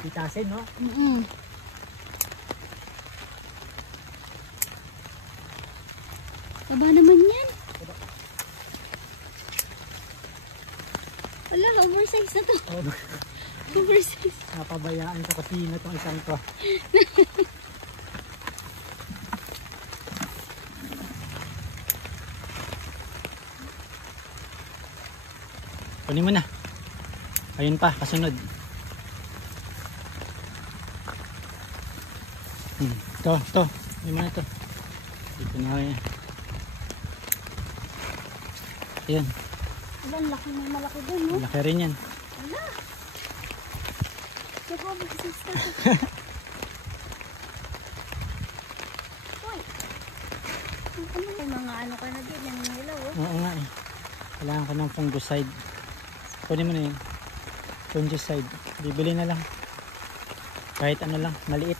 Pitasin, no? Baba naman yan. Wala, oversize na to. Oversize. Napabayaan sa kusina itong isang to. Kunin mo na. Ayun pa, kasunod. Ito. Ayun mo na ito. Dito na kaya. Ayan. Ayan, laki may malaki din, no? Laki rin yan. Wala. Ito, oversize na to. Uy. May mga ano ka na din, yung ilaw, oh. Oo nga eh. Kailangan ko ng fungicide. Kunin mo na yun. Fungicide. Bibili na lang. Kahit ano lang, maliit.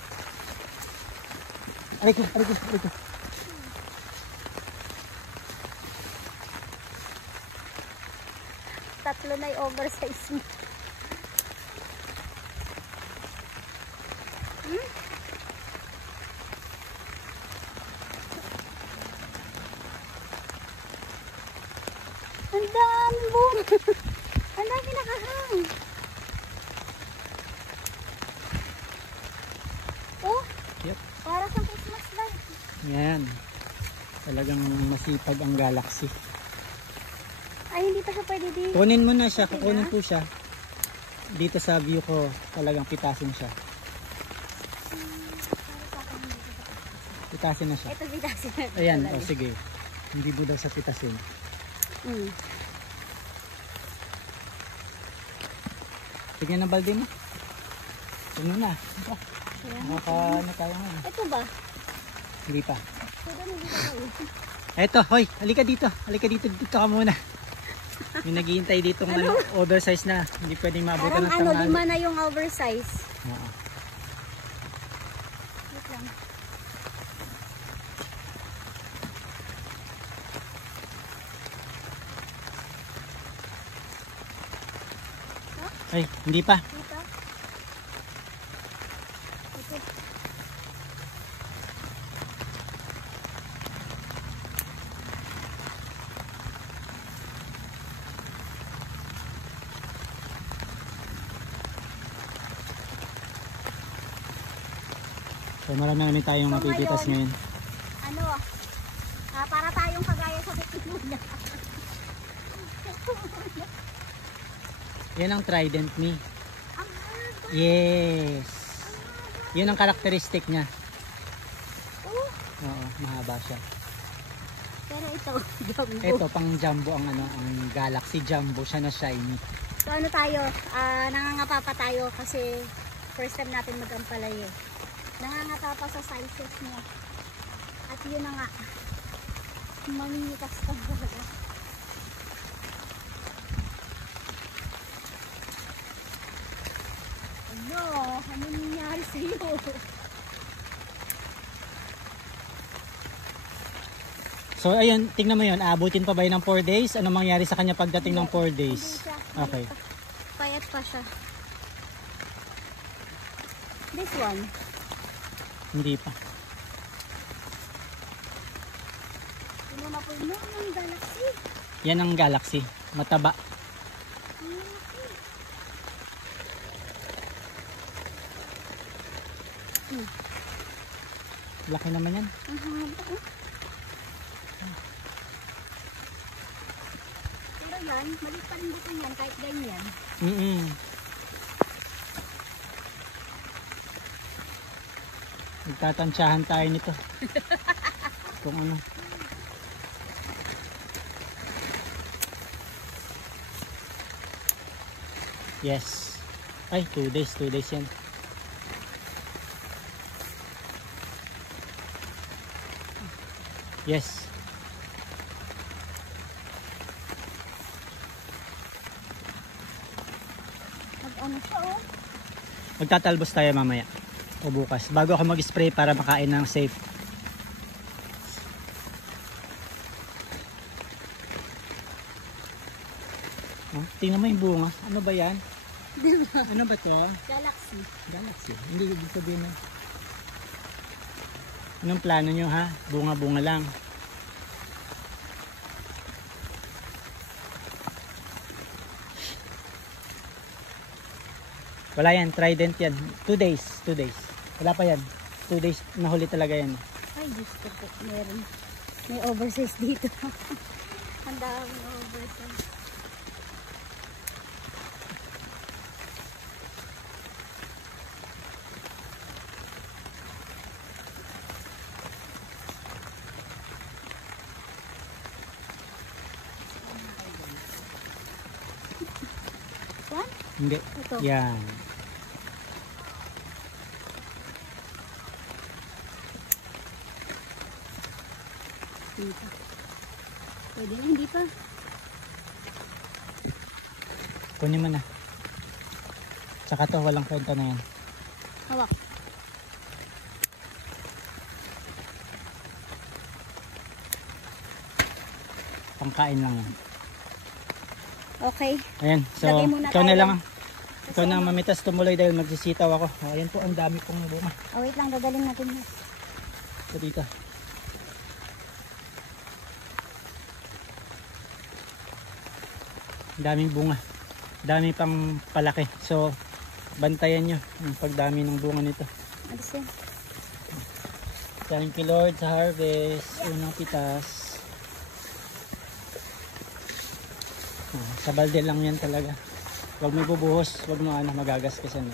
Aray ko. Tatlo na yung oversize mo. Ang dami bunga. Ang dami nakahang. Oh, Yep. para sa Christmas light. Yan. Talagang masipag ang Galaxy. Ay, hindi pa siya pwede dito. Kunin mo na siya. Kukunin po siya. Dito sa view ko, talagang pitasin siya. Pitasin na siya. Ito bitasin na. Ayan, o sige. Hindi mo daw sa pitasin. Tignan ang balde mo. Tignan na. Nakaka tayo nga. Ito ba? Hindi pa. Ito hindi pa. Eto, hoy, halika dito. Dito ka muna. May naghihintay dito ng ano, oversize na. Hindi pwedeng maabutan ng Parang tanghali. 5 na yung oversize. Oo. Wait lang. Ay, hindi pa. Dito. Ito. So marami tayong mapipitas ngayon. Ano? Para tayong kagaya sa Pilipinas. Yan ang trident me. Yes. Yun ang karakteristik niya. Oo, mahaba siya. Pero ito, jumbo. Ito pang jumbo ang ano, ang Galaxy Jumbo siya na shiny. So ano tayo, nangangapa pa tayo kasi first time natin mag-ampalay eh. Nangangapa pa sa sizes niya. At yun na nga, maninikas ka talaga. Ano nangyari sa'yo? So ayun, tingnan mo yun, aabutin pa ba yun ng 4 days? Ano mangyari sa kanya pagdating ng 4 days? Okay. Payat pa siya. This one. Hindi pa. Ano na po yun ng Galaxy? Yan ang Galaxy. Mataba. Laki naman yan. Pero yan, maliit pa rin buto yan kahit ganyan. Nagtatansyahan tayo nito. Kung ano. Yes. Ay, 2 days. 2 days yan. Yes. Mag-ano siya oh. Magtatalbos tayo mamaya. O bukas. Bago ako mag-spray para makain ng safe. Oh, tingnan mo yung bunga. Ano ba yan? Diba? Ano ba to? Galaxy. Galaxy. Hindi ibig sabihin na. Anong plano nyo ha? Bunga-bunga lang. Wala yan. Trident yan. 2 days. 2 days. Wala pa yan. 2 days. Nahuli talaga yan. Ay, Diyos ko po. Meron. May oversize dito. Ang daming oversize. One? Hindi. Ito. Yan. Dito. Pwede na, hindi pa. Kunin mo na. Tsaka to, walang kwenta na yan. Hawak. Pangkain lang yan. Okay. Ayan. So, Lagay muna ikaw na tayo. lang. Ikaw na mamitas tumuloy dahil magsisitaw ako. Ayan po, ang dami pong bunga. Oh, wait lang, gagaling natin yun. Ito dito. Ang daming bunga. Dami pang palaki. So, bantayan nyo ang pagdami ng bunga nito. Alis yan. Thank you Lord sa harvest. Unang pitas. Sa balde lang yan talaga. Huwag mo bubuhos. Huwag mo magagasgasan.